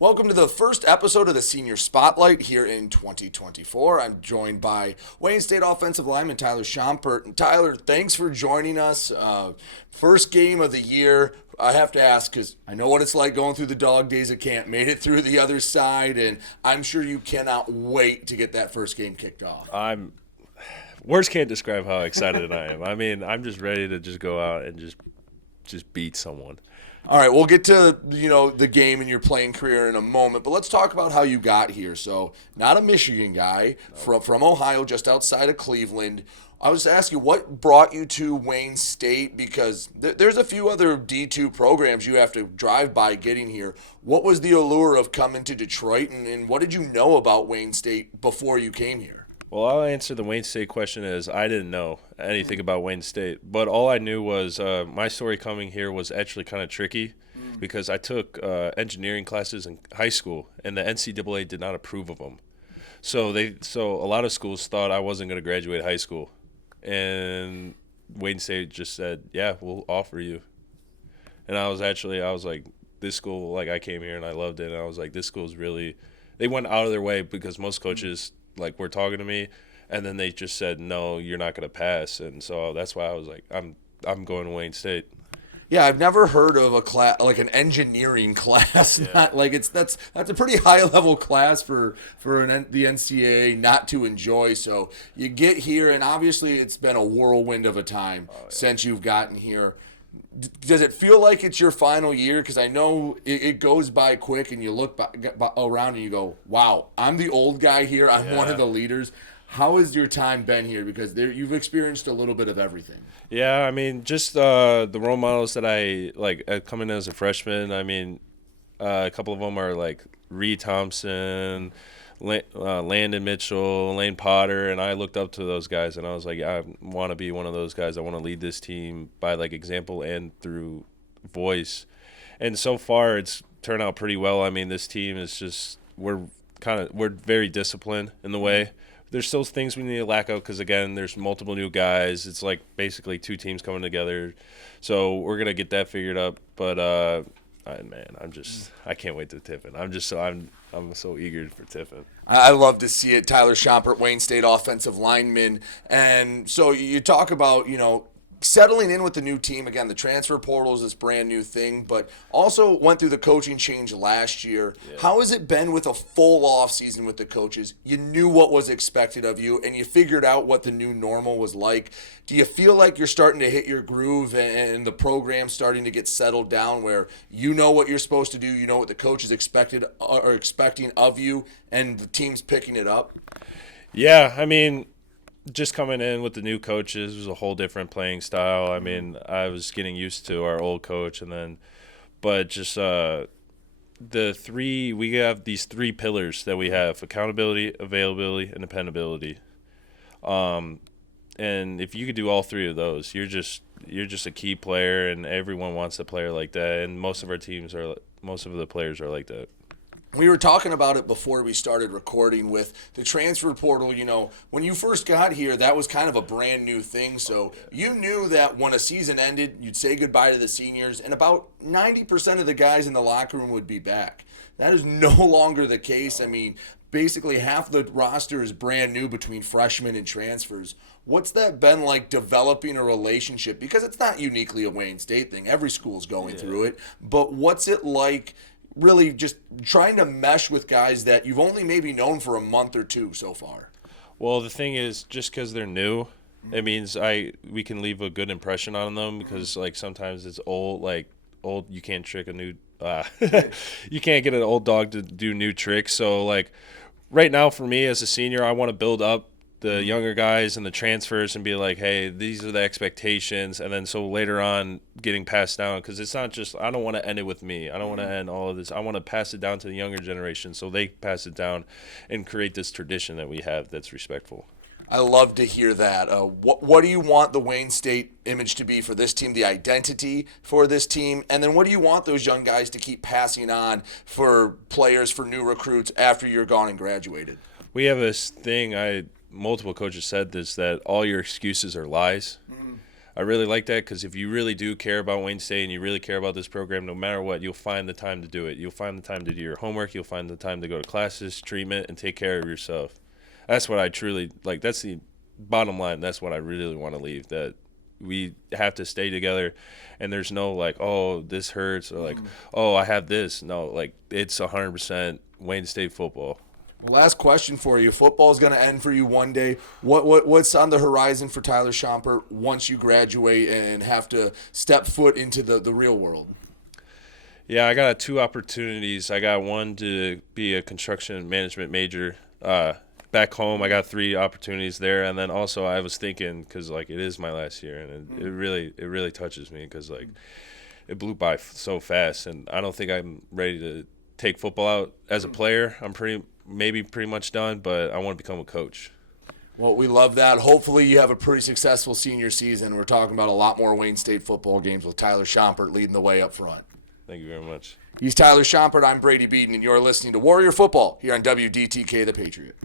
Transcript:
Welcome to the first episode of the Senior Spotlight here in 2024. I'm joined by Wayne State offensive lineman Tyler Schompert. And Tyler, thanks for joining us. First game of the year. I have to ask because I know what it's like going through the dog days of camp. Made it through the other side, and I'm sure you cannot wait to get that first game kicked off. Words can't describe how excited I am. I mean, I'm just ready to just go out and just beat someone. All right, we'll get to the game and your playing career in a moment, but let's talk about how you got here. So, not a Michigan guy, from Ohio, just outside of Cleveland. I was asking you, what brought you to Wayne State? Because there's a few other D2 programs you have to drive by getting here. What was the allure of coming to Detroit, and what did you know about Wayne State before you came here? Well, I'll answer the Wayne State question is I didn't know anything about Wayne State, but all I knew was my story coming here was actually kind of tricky because I took engineering classes in high school, and the NCAA did not approve of them. So a lot of schools thought I wasn't going to graduate high school, and Wayne State just said, "Yeah, we'll offer you." And I was like, this school, like I came here and I loved it, and I was like, this school's really. They went out of their way because most coaches. Were talking to me, and then they just said, no, you're not going to pass. And so that's why I was like, I'm going to Wayne State. Yeah, I've never heard of a class like an engineering class. Yeah. Not like that's a pretty high level class for the NCAA not to enjoy. So you get here, and obviously it's been a whirlwind of a time since you've gotten here. Does it feel like it's your final year? Because I know it goes by quick, and you look around and you go, wow, I'm the old guy here. I'm one of the leaders. How has your time been here? Because you've experienced a little bit of everything. Yeah, I mean, just the role models that I like coming in as a freshman. I mean, a couple of them are like Reed Thompson, Landon Mitchell, Lane Potter, and I looked up to those guys, and I was like, I want to be one of those guys. I want to lead this team by like example and through voice. And so far, it's turned out pretty well. I mean, this team is just we're very disciplined in the way. There's still things we need to lack out because again, there's multiple new guys. It's like basically two teams coming together, so we're gonna get that figured up. But I can't wait to Tiffin. I'm so eager for Tiffin. I love to see it. Tyler Schompert, Wayne State offensive lineman. And so you talk about, settling in with the new team. Again, the transfer portal is this brand new thing, but also went through the coaching change last year. Yeah. How has it been with a full off season with the coaches? You knew what was expected of you, and you figured out what the new normal was like. Do you feel like you're starting to hit your groove and the program's starting to get settled down where you know what you're supposed to do, you know what the coach is expecting of you, and the team's picking it up? Yeah, I mean, just coming in with the new coaches was a whole different playing style. I mean, I was getting used to our old coach, but just we have these three pillars that we have: accountability, availability, and dependability. And if you could do all three of those, you're just a key player, and everyone wants a player like that. And most of the players are like that. We were talking about it before we started recording with the transfer portal. When you first got here, that was kind of a brand new thing. So you knew that when a season ended, you'd say goodbye to the seniors, and about 90% of the guys in the locker room would be back. That is no longer the case. I mean, basically half the roster is brand new between freshmen and transfers. What's that been like developing a relationship? Because it's not uniquely a Wayne State thing. Every school's going through it. But what's it like really just trying to mesh with guys that you've only maybe known for a month or two so far? Well, the thing is, just because they're new, it means we can leave a good impression on them because like sometimes it's old you can't trick a new you can't get an old dog to do new tricks. So like right now for me as a senior, I want to build up the younger guys and the transfers and be like, hey, these are the expectations. And then so later on getting passed down, because it's not just, I don't want to end it with me. I don't want to end all of this. I want to pass it down to the younger generation so they pass it down and create this tradition that we have that's respectful. I love to hear that. What do you want the Wayne State image to be for this team, the identity for this team? And then what do you want those young guys to keep passing on for players, for new recruits after you're gone and graduated? We have this thing, multiple coaches said this, that all your excuses are lies. I really like that because if you really do care about Wayne State and you really care about this program, no matter what, you'll find the time to do it. You'll find the time to do your homework. You'll find the time to go to classes, treatment, and take care of yourself. That's what I truly like. That's the bottom line. That's what I really want to leave, that we have to stay together, and there's no like, oh, this hurts, or like, oh, I have this. No, like, it's 100% Wayne State football. Last question for you. Football is going to end for you one day. What's on the horizon for Tyler Schompert once you graduate and have to step foot into the real world? Yeah, I got 2 opportunities. I got one to be a construction management major. Back home, I got 3 opportunities there, and then also I was thinking, because like it is my last year, and it really touches me because like it blew by so fast, and I don't think I'm ready to take football out as a player. I'm pretty much done, but I want to become a coach. Well, we love that. Hopefully you have a pretty successful senior season. We're talking about a lot more Wayne State football games with Tyler Schompert leading the way up front. Thank you very much. He's Tyler Schompert. I'm Brady Beedon, and you're listening to Warrior Football here on WDTK The Patriot.